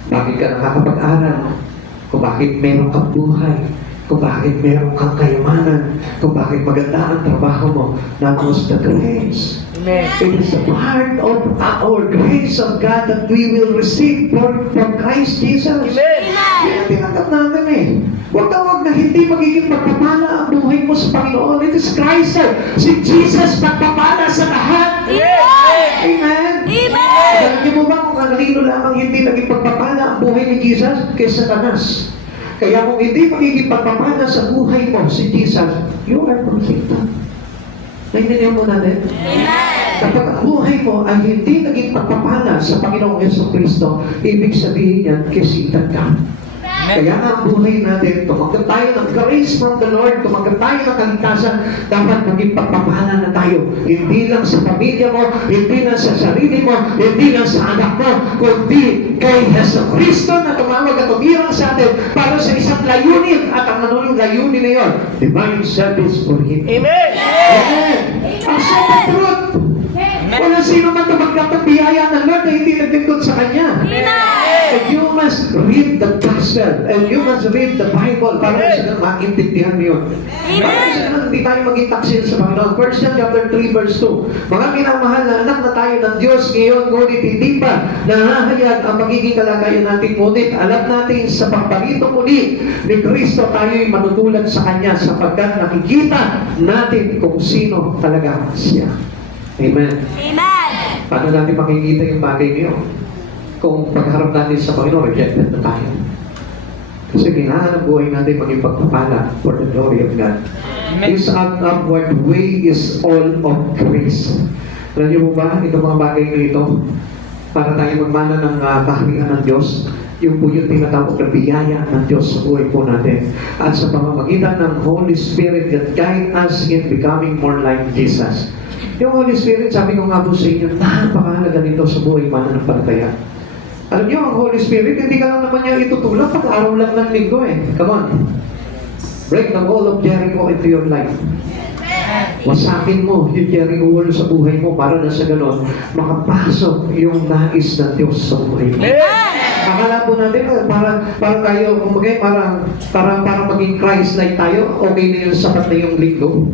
Bakit ka nakakapag-aral? Kung bakit meron kang buhay? Kung bakit meron kang kayamanan? Kung bakit maganda ang trabaho mo? That was the grace. Amen. It is a part of our grace of God that we will receive from Christ Jesus. Amen. Kaya tinanggap natin eh. Huwag na hindi magiging pagpapala ang buhay mo sa Panginoon. It is Christ. Si Jesus pagpapala sa lahat. Amen. Amen. Alam niyo mo ba kung kanino lamang hindi naging pagpapala ang buhay ni Jesus? Kay Satanas. Kaya kung hindi magiging pagpapala sa buhay mo si Jesus, you are protected. Naintindihan mo natin? Kapag ang buhay mo ay hindi naging pagpapala sa Panginoong Hesus Kristo, ibig sabihin yan, kisitan ka. Kaya nga ang buhay natin, tumanggap tayo ng grace from the Lord, tumanggap tayo ng kaligtasan, dapat maging pagpapala na tayo. Hindi lang sa pamilya mo, hindi lang sa sarili mo, hindi lang sa anak mo, kundi kay Hesus Kristo na tumawag at umirang sa atin para sa isang layunin. At ang ano yung layunin na yun? Divine service for Him. Amen. Amen. Ang simple truth. Wala sino man tumanggap ng biyaya ng Lord na hindi naglingkod sa Kanya. And you must read the gospel and you must read the Bible para sa maintindihan niyo. Para sa hindi tayo maging taksil sa Panginoon. 1 John chapter 3 verse 2. Mga minamahal na anak na tayo ng Diyos ngayon, ngunit hindi pa nahahayag ang magiging kalagayan natin. Ngunit alam natin sa pagparito muli ni Kristo tayo'y matutulad sa Kanya sapagkat nakikita natin kung sino talaga siya. Amen. Amen. Paano natin makikita yung bagay niyo? Kung pagharap natin sa Panginoon, rejected na tayo. Kasi kailangan ang buhay natin maging pagpapala for the glory of God. This upward way is all of grace. Alam niyo po ba, itong mga bagay na ito, para tayo magmana ng kaharian ng Diyos, yung po yung tinatawag na biyaya ng Diyos sa buhay po natin. At sa pamamagitan ng Holy Spirit that guide us in becoming more like Jesus. Yung Holy Spirit, sabi ko nga po sa inyo, napakahalaga nito sa buhay mananampalataya. Alam niyo, ang Holy Spirit, hindi ka lang naman niya itutulak pag araw lang ng linggo eh. Come on. Break the wall of Jericho into your life. Wasakin mo yung Jericho wall sa buhay mo para na sa ganon, makapasok yung nais ng Diyos sa buhay mo. Akala po natin, para tayo, para maging Christ-like tayo, okay na yung sapat na yung linggo.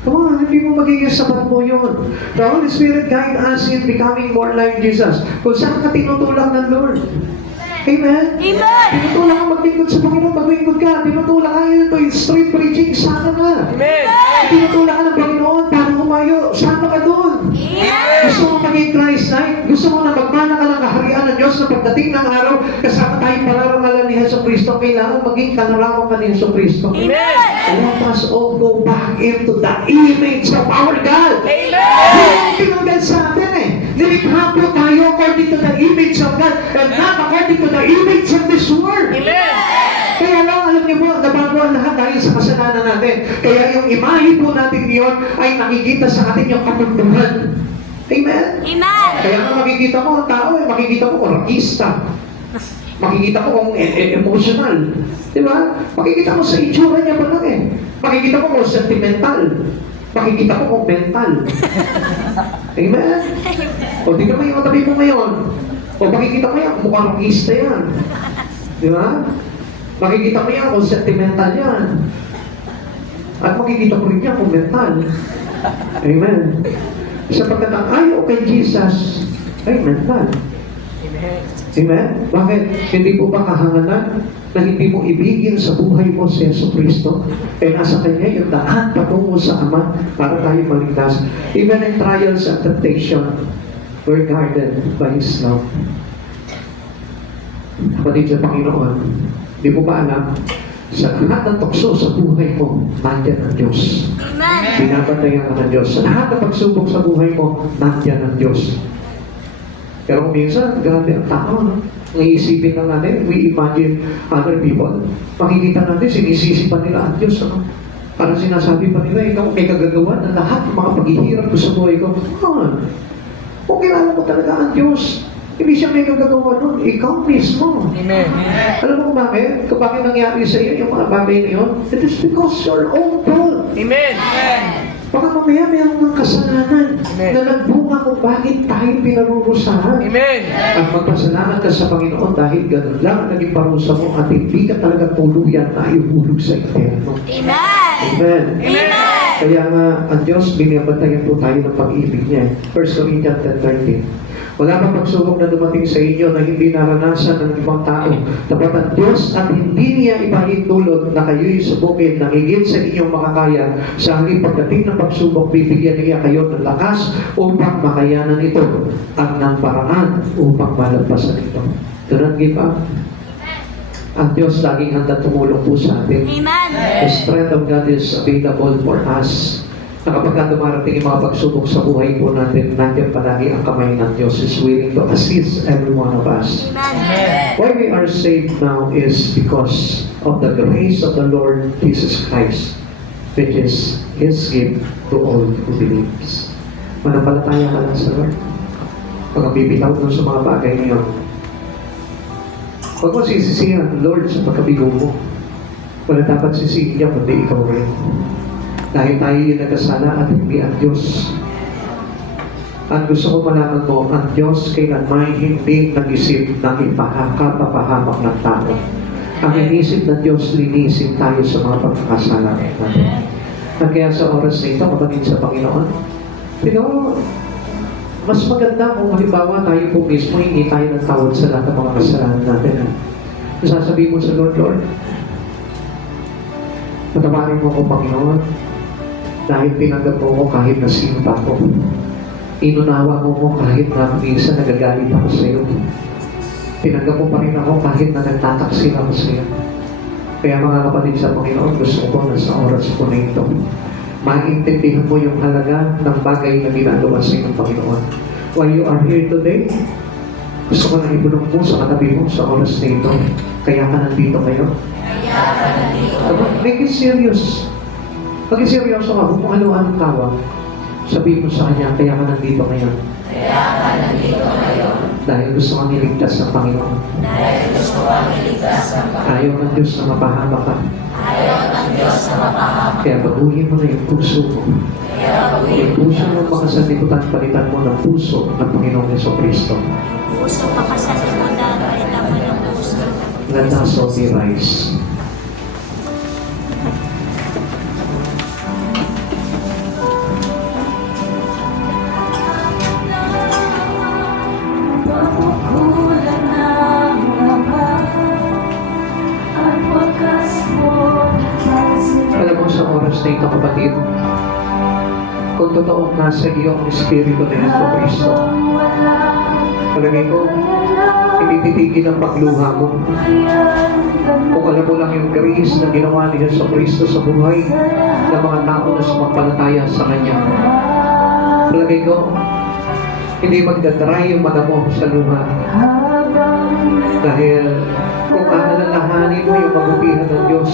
Come on, hindi mo magiging sapat mo yun. The Holy Spirit guide us in becoming more like Jesus. Kung saan ka tinutulak ng Lord. Amen? Amen. Tinutulak ka maglingkod sa Panginoon, maglingkod ka. Tinutulak ka yun ito, yung street preaching, sana nga. Amen. Tinutulak ka ng Panginoon para humayo, sana ka doon. Gusto mo maging Christ-like? Gusto mo na magmana ka ng kaharian ng Diyos na pagdating ng araw, kasama tayong pararangalan ni Hesus Kristo, kailangan maging kanarawan ka ni Hesus Kristo. Let us all go back into the image of our God. Yung tinanggal sa atin eh. Nilikha po tayo according to the image of God and not according to the image of this world. Kaya lang, alam niyo po, nabago ang lahat dahil sa kasalanan natin. Kaya yung imahe po natin ngayon ay nakikita sa atin yung kapunduhan. Amen? Amen. Kaya kung makikita mo ang tao, makikita mo kung rakista. Makikita mo kung emotional. Di ba? Makikita mo sa itsura niya pa lang eh. Makikita mo kung sentimental. Makikita mo kung mental. Amen? O tingnan mo yung katabi mo ngayon. O makikita mo yan, mukhang rakista yan. Di ba? Makikita mo yan kung sentimental yan. At makikita mo rin yan kung mental. Amen? Sapagkat ang ayaw kay Jesus ay mental. Amen? Bakit? Hindi po ba kahanganan na hindi mo ibigin sa buhay mo si Yesu Kristo? Eh nasa Kanya yung daan patungo sa Ama para tayo maligtas. Even in trials and temptation, we're guarded by His love. Kapatid sa Panginoon, di mo ba alam, sa lahat ng tukso sa buhay mo, nandiyan ang Diyos. Amen. Binabantayan ka ng Diyos. Sa lahat ng pagsubok sa buhay mo, nandiyan ang Diyos. Pero kung minsan, grabe ang tao, no? Iisipin lang natin, we imagine other people, makikita natin, sinisisi pa nila ang Diyos, ano? Parang sinasabi pa nila, ikaw may kagagawa ng lahat ng mga paghihirap ko sa buhay ko. Come on! Kung kilala mo talaga ang Diyos, hindi siya may kagagawa nun, ikaw mismo. Amen. Alam mo kung bakit? Kung bakit nangyari sa iyo yung mga bagay na yun? It is because your own fault. Amen. Baka mamaya mayroon ng kasalanan Amen. na nagbunga kung bakit tayo pinarurusahan. Amen. At magpasalamat ka sa Panginoon dahil ganun lang ang naging parusa mo at hindi ka talaga tuluyan na ihulog sa impyerno. Amen. Amen. Amen. Kaya nga, ang Diyos, binabantayan po tayo ng pag-ibig niya. 1 Corinthians 10:13. Wala pa pagsubok na dumating sa inyo na hindi naranasan ng ibang tao. Dapat ang Diyos at hindi niya ipahintulot na kayo'y subukin na higit sa inyong makakaya. Sa halip pagdating ng pagsubok, bibigyan niya kayo ng lakas upang makayanan ito at ng paraan upang malagpasan ito. Do not give up. Ang Diyos laging handa tumulong po sa atin. Amen. The strength of God is available for us. Na kapag dumarating yung mga pagsubok sa buhay po natin, nandiyan palagi ang kamay ng Diyos is willing to assist every one of us. Amen. Why we are saved now is because of the grace of the Lord Jesus Christ, which is His gift to all who believes. Manampalataya ka lang sa Lord. Pag bibitaw doon sa mga bagay na yun, huwag mo sisisihan, Lord, sa pagkabigo mo. Wala dapat sisihin niya, kundi ikaw rin. Dahil tayo yung nagkasala at hindi ang Diyos. At gusto ko malaman mo, ang Diyos kailanman hindi nag-isip ng ipakapapahamak ng tao. Ang inisip ng Diyos, linisin tayo sa mga pagkakasala natin. At kaya sa oras na ito, kapatid sa Panginoon, mas maganda kung halimbawa tayo po mismo, hindi tayo nagtawad sa lahat ng mga kasalanan natin. Sasabihin mo sa Lord, Lord, patawarin mo ko, Panginoon, dahil tinanggap mo ko kahit na sino pa ako. Inunawa mo ko kahit na minsan nagagalit ako sa iyo. Tinanggap mo pa rin ako kahit na nagtataksil ako sa iyo. Kaya mga kapatid sa Panginoon, gusto ko na sa oras ko na ito, maintindihan mo yung halaga ng bagay na ginagawa sa iyo ng Panginoon. While you are here today, gusto ko na ibulong mo sa katabi mo sa oras na ito. Kaya ka nandito ngayon. Make it serious. Pag seryoso ka, kung ano-anong tawag, sabihin mo sa Kanya, kaya ka nandito ngayon. Dahil gusto kang iligtas ng Panginoon. Ayaw ng Diyos na mapahamak ka. Kaya baguhin mo na yung puso mo. Yung puso mo makasalimutan, palitan mo ng puso ng Panginoong Jesucristo. Puso makasalimutan, palitan mo ng puso. Let us all be rise. Alam mo sa oras na ito, kapatid, kung totoong nasa iyo ang Espiritu na Jesucristo, palagay ko, hindi titigil ang pagluha mo. Kung alam mo lang yung grace na ginawa ni Jesucristo sa buhay ng mga tao na sumampalataya sa Kanya, palagay ko, hindi magdadry yung mata mo sa luha. Dahil kung aalalahanin mo yung mabutihan ng Diyos,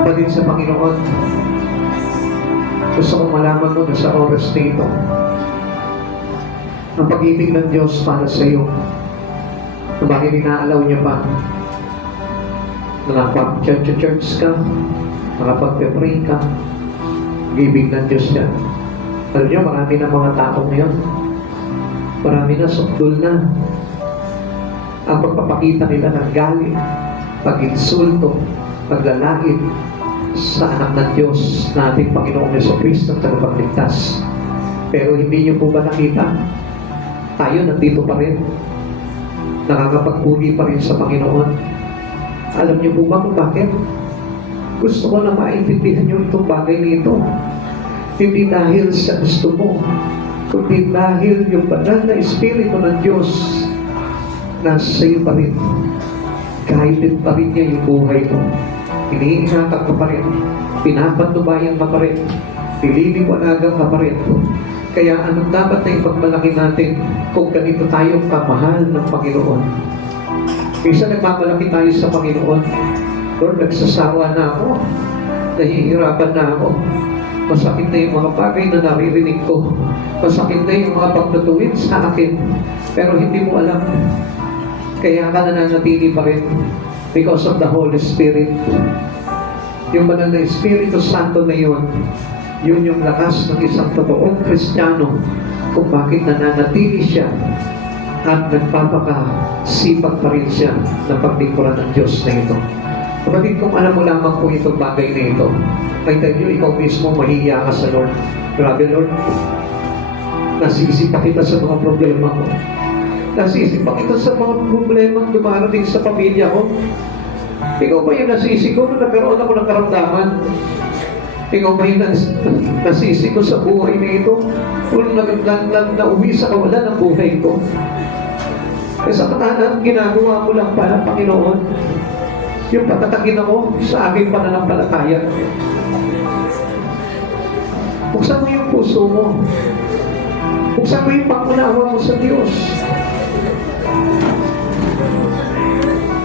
kapatid sa Panginoon, gusto kong malaman mo na sa oras na ito, ang pag-ibig ng Diyos para sa iyo, na bakit inaalaw niya pa, nakapag-church ka, nakapag-pray ka, pag-ibig ng Diyos yan. Alam niyo, marami na mga tao ngayon, marami na sukdul na ang pagpapakita nila ng galit, pag-insulto, paglalait sa anak ng Diyos na ating Panginoong Jesucristo at tagapagligtas. Pero hindi niyo po ba nakita? Tayo nandito pa rin. Nakakapagpuri pa rin sa Panginoon. Alam niyo po ba kung bakit? Gusto ko na maintindihan niyo itong bagay nito. Hindi dahil sa gusto mo, kundi dahil yung banal na Espiritu ng Diyos nasa iyo pa rin. Guided pa rin niya yung buhay mo. Iniingatan ka pa rin. Pinapatubayan ka pa rin. Nililiwanagan ka pa rin. Kaya anong dapat na ipagmalaki natin kung ganito tayo kamahal ng Panginoon? Minsan nagmamalaki tayo sa Panginoon. Lord, nagsasawa na ako. Nahihirapan na ako. Masakit na yung mga bagay na naririnig ko. Masakit na yung mga pagtutuwid sa akin. Pero hindi mo alam. Kaya ka nananatili pa rin because of the Holy Spirit. Yung banal na Espiritu Santo na yun, yun yung lakas ng isang totoong Kristiyano kung bakit nananatili siya at nagpapakasipag pa rin siya na paglingkuran ng Diyos na ito. Kapatid, kung alam mo lamang kung itong bagay na ito, I tell you, ikaw mismo mahihiya ka sa Lord. Grabe, Lord. Nasisip pa kita sa mga problema ko. Nasisip pa kita sa mga problema dumarating sa pamilya ko. Ikaw ba yung nasisi ko nung nagkaroon ako ng karamdaman? Ikaw ba yung nasisi ko sa buhay na ito? Kung nauwi sa kawalan ng buhay ko? Kasi ang ginagawa ko lang para Panginoon, yung patatagin ako sa aking pananampalataya. Buksan mo yung puso mo. Buksan mo yung pangunawa mo sa Diyos.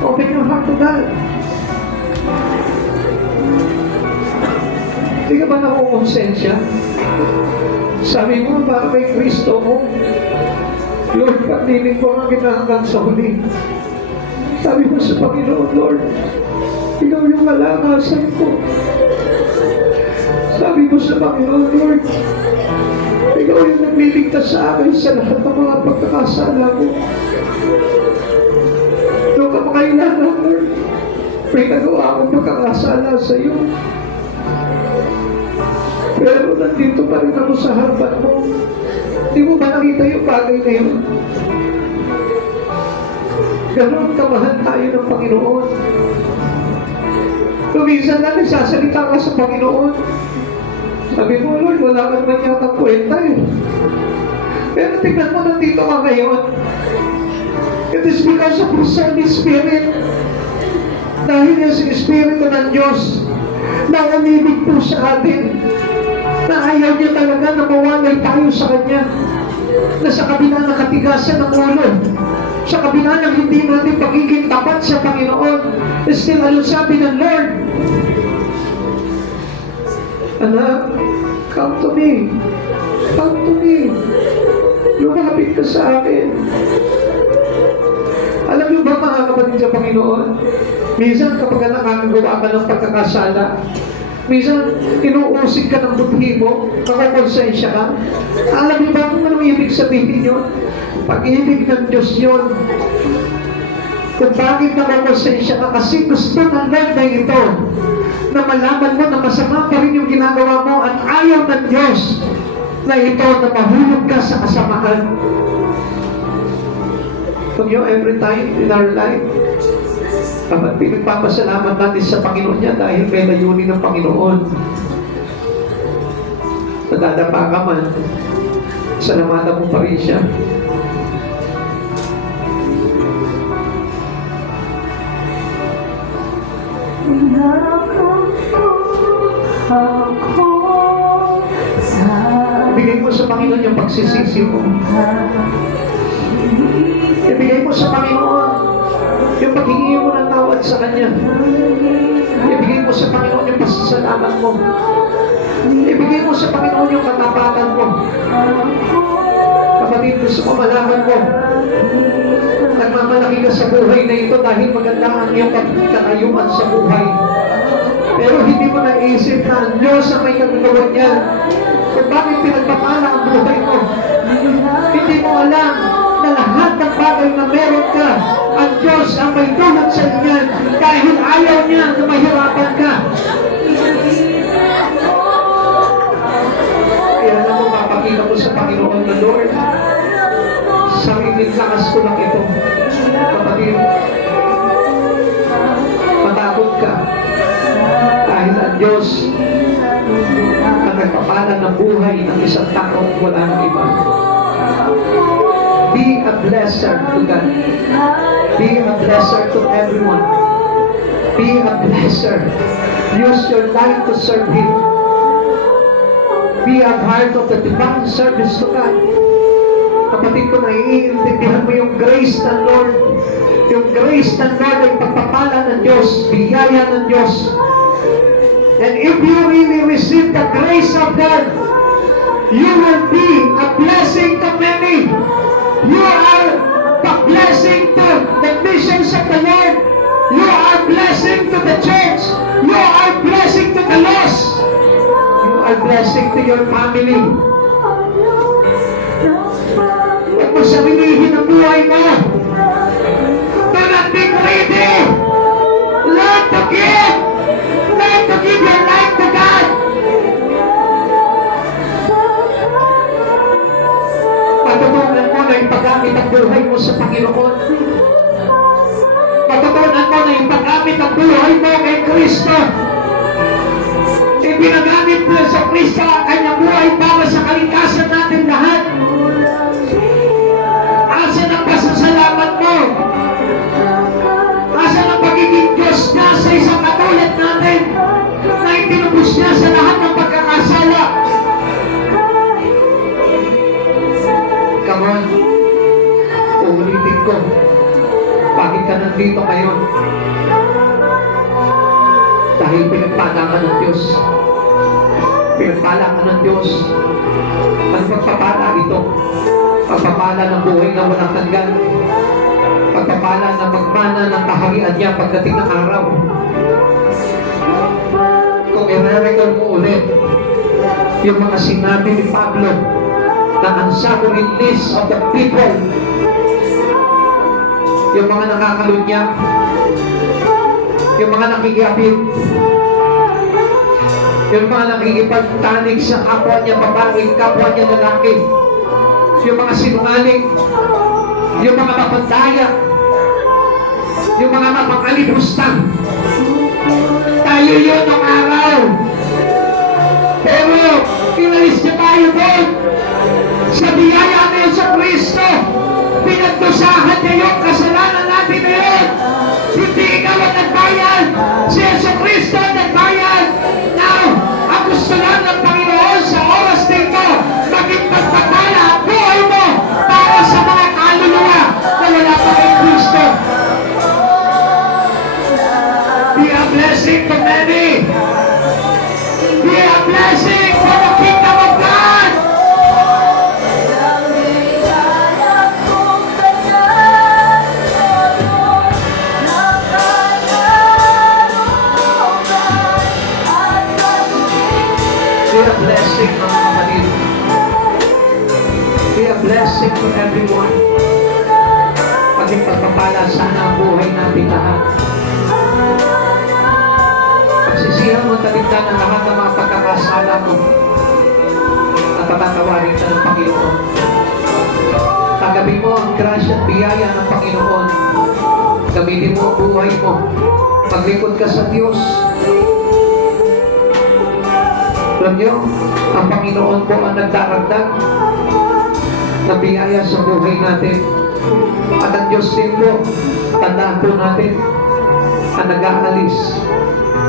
Open your heart to God. Hindi ka ba nakukonsensya? Sabi mo, para kay Kristo mo, Lord, pagdinig ko ang kinahanggang sa huli. Sabi mo sa Panginoon, Lord, ikaw yung malangasan ko. Sabi mo sa Panginoon, Lord, ikaw yung nagliligtas sa akin sa lahat ng mga pagkakasala ko. Doon ka makailangan, Lord. May nagawa akong pagkakasala sa iyo. Pero nandito pa rin ako sa harapan mo. Hindi mo ba nakita yung bagay na yun? Ganon kamahal tayo ng Panginoon. Kuminsan na nagsasalita ka sa Panginoon. Sabi mo, Lord, wala kang man yata kwenta eh. Pero tingnan mo, nandito ka ngayon. It is because of the Holy Spirit. Dahil yung si Espiritu ng Diyos na umibig po sa atin, na ayaw niya talaga na mawalay tayo sa Kanya, na sa kabila ng katigasan ng ulo, sa kabila ng hindi natin pagiging tapat sa Panginoon, still ano sabi ng Lord? Anak, come to me. Come to me. Lumapit ka sa akin. Alam niyo ba mga kapatid sa Panginoon? Minsan kapag nakakagawa ka ng pagkakasala, minsan inuusig ka ng buti mo, nakakonsensya ka. Alam niyo ba kung anong ibig sabihin yun? Pag-ibig ng Diyos yun. Kung bakit nakakonsensya ka, kasi gusto ng Lord na ito, na malaman mo na masama pa rin yung ginagawa mo at ayaw ng Diyos na ito na mahulog ka sa kasamaan. Kung yung every time in our life, kapag pinagpapasalamat natin sa Panginoon niya dahil may layunin ng Panginoon, nadadapa ka man, salamatan mo pa rin siya. Ibigay mo sa Panginoon yung pagsisisi mo. Ibigay mo sa Panginoon yung paghingi mo ng tawad sa Kanya. Ibigay mo sa Panginoon yung pasasalamat mo. Ibigay mo sa Panginoon yung katapatan mo. Kapatid, gusto ko malaman mo, nagmamalaki ka sa buhay na ito dahil maganda ang iyong kakayuan sa buhay. Pero hindi mo naisip na ang Diyos ang may kagagawa niya. Kung bakit pinagpapala ang buhay mo, hindi mo alam na lahat ng bagay na meron ka, ang Diyos ang may tulad sa inyo dahil ayaw niya na mahirapan ka. Kaya na mo mapakita ko sa Panginoon na Lord, sariling lakas ko lang ito. Kapatid, matakot ka dahil ang Diyos ang nagpapala ng buhay ng isang tao at wala ng iba. Be a blesser to God. Be a blesser to everyone. Be a blesser. Use your life to serve Him. Be a part of the divine service to God. Kapatid ko, naiintindihan mo yung grace ng Lord. Yung grace ng Lord ay pagpapala ng Diyos, biyaya ng Diyos. And if you really receive the grace of God, you will be a blessing to many. You are a blessing to the missions of the Lord. You are a blessing to the church. You are a blessing to the lost. You are a blessing to your family. Huwag mo sarilihin ang buhay mo. Do not be greedy. Learn to give. Learn to give your life to God. Patutunan mo na yung paggamit ang buhay mo sa Panginoon. Patutunan mo na yung paggamit ang buhay mo kay Kristo. Ipinagamit mo sa Kristo ang kanyang buhay para sa kalikasan natin lahat. Asan ang pasasalamat mo? Asan ang pagiging Diyos niya sa isang katulad natin na itinubos niya sa lahat ng pagkakasala? Come on. Uulitin ko. Bakit ka nandito ngayon? Dahil pinagpala ka ng Diyos. Pinagpala ka ng Diyos. Ang pagpapala ito. Pagpapala ng buhay na walang hanggan. Pagpapala na magmana ng kaharian niya pagdating ng araw. Kung i-record mo ulit yung mga sinabi ni Pablo na unsuffering list of the people, yung mga nakakalunya, yung mga nakikiapit, yung mga nakikipagtanig sa kapwa niya babae, kapwa niya lalaki, yung mga sinungaling, yung mga mapandaya, yung mga mapangalibusta. Tayo yun ng araw. Pero pinalis niya tayo doon sa biyaya na sa Kristo. Pinagdusahan niya yung kasalanan natin na yun. Hindi ikaw ang nagbayad. Si Yesu Kristo ang nagbayad. Now, ang gusto lang ng Panginoon sa oras dito, maging pagpapala ang buhay mo para sa mga kaluluwa na wala pa kay Kristo. Be a blessing to many. Be a blessing for the kingdom of God. Be a blessing, mga kapatid. Be a blessing to everyone. Maging pagpapala sana ang buhay natin lahat. Pagsisihan mo taligdan ang lahat ng mga pagkakasala mo at patatawarin ka ng Panginoon. Tanggapin mo ang grasya at biyaya ng Panginoon. Gamitin mo ang buhay mo. Maglingkod ka sa Diyos. Alam niyo, ang Panginoon po ang nagdaragdag na biyaya sa buhay natin. At ang Diyos din po, tandaan po natin, ang nag-aalis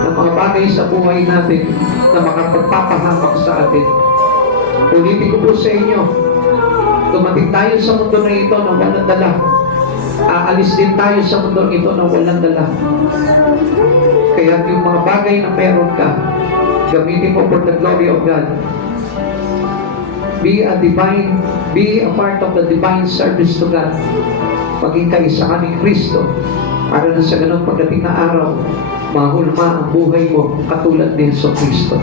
ng mga bagay sa buhay natin na makapagpapahamak sa atin. Ulitin ko po sa inyo, dumating tayo sa mundo na ito na walang dala. Aalis din tayo sa mundo ito na walang dala. Kaya yung mga bagay na meron ka, gamitin mo for the glory of God. Be a part of the divine service to God. Maging kaisa ka ni Kristo para na sa ganun pagdating na araw, mahulma ang buhay mo katulad ni Yesu Kristo.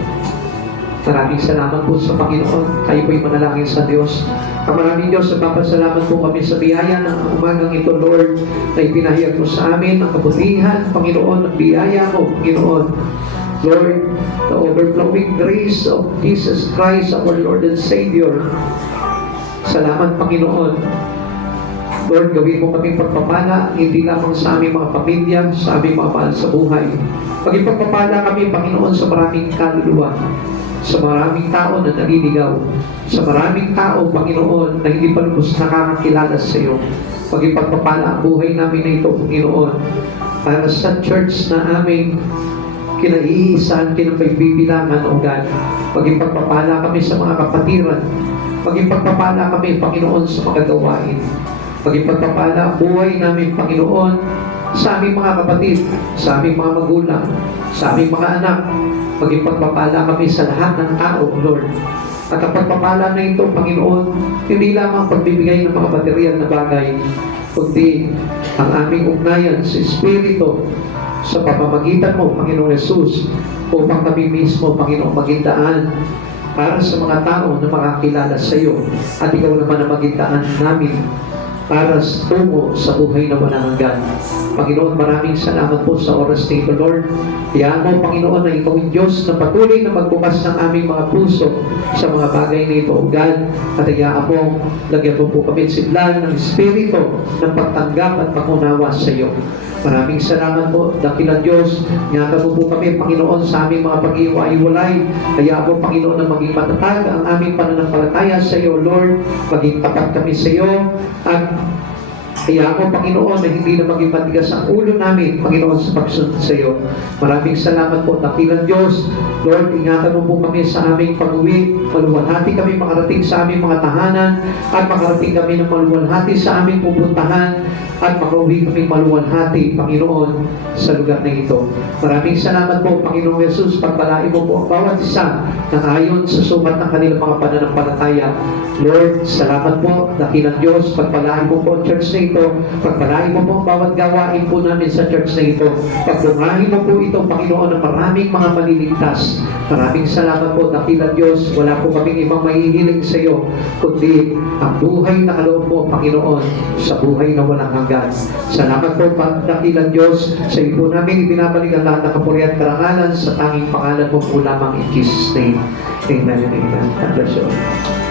Maraming salamat po sa Panginoon. Tayo po'y manalangin sa Diyos. Maraming Diyos, nagpapasalamat po kami sa biyaya ng umagang ito, Lord, na ipinahayag mo sa amin ang kabutihan, Panginoon, ang biyaya mo, Panginoon. Lord, the overflowing grace of Jesus Christ, our Lord and Savior. Salamat, Panginoon. Lord, gawin mo kaming pagpapala, hindi lamang sa aming mga pamilya, sa aming mga mahal sa buhay. Maging pagpapala kami, Panginoon, sa maraming kaluluwa, sa maraming tao na naliligaw, sa maraming tao, Panginoon, na hindi pa lubos nakakakilala sa iyo. Maging pagpapala ang buhay namin na ito, Panginoon, para sa church na aming kinaiisan, kinapagbibilangan, O God. Maging pagpapala kami sa mga kapatiran. Maging pagpapala kami, Panginoon, sa mga gawain. Maging pagpapala ang buhay namin, Panginoon, sa aming mga kapatid, sa aming mga magulang, sa aming mga anak. Maging pagpapala kami sa lahat ng tao, Lord. At ang pagpapala na ito, Panginoon, hindi lamang pagbibigay ng mga material na bagay, kundi ang aming ugnayan sa Espiritu sa pamamagitan mo, Panginoong Jesus, upang kami mismo, Panginoong, maging daan para sa mga tao na makakilala sa iyo. At ikaw naman ang maging daan namin para tungo sa buhay na walang hanggan. Panginoon, maraming salamat po sa oras na ito, Lord. Hayaan mo, Panginoon, na ikaw ang Diyos na patuloy na magbukas ng aming mga puso sa mga bagay na ito, O God. At hayaan mo, lagyan mo po kami siglan ng Espiritu ng pagtanggap at pangunawa sa iyo. Maraming salamat po, dakilang Diyos. Ingatan mo po kami, Panginoon, sa aming mga pag-iwalay. Hayaan mo, Panginoon, na maging matatag ang aming pananampalataya sa iyo, Lord. Maging tapat kami sa iyo. At hayaan mo, Panginoon, na hindi na maging matigas ang ulo namin, Panginoon, sa pagsunod sa iyo. Maraming salamat po, dakilang Diyos. Lord, ingatan mo po kami sa aming pag-uwi. Maluwalhati kami makarating sa aming mga tahanan at makarating kami ng maluwalhati sa aming pupuntahan at makauwi kami maluwalhati, Panginoon, sa lugar na ito. Maraming salamat po, Panginoong Jesus. Pagpalain mo po ang bawat isa na ayon sa sukat ng kanilang mga pananampalataya. Lord, salamat po, dakilang Diyos. Pagpalain mo po ang church na ito. Pagpalain mo po ang bawat gawain po namin sa church na ito. Pagdungahin mo po ito, Panginoon, ng maraming mga maliligtas. Maraming salamat po, dakilang Diyos. Wala po kaming ibang mahihiling sa iyo, kundi ang buhay na kaloob mo, Panginoon, sa buhay na walang hanggan. Salamat po, dakilang Diyos. Sa iyo po namin ibinabalik ang lahat ng kapuri at karangalan sa tanging pangalan mo po lamang in Jesus' name. Amen and amen. God bless you.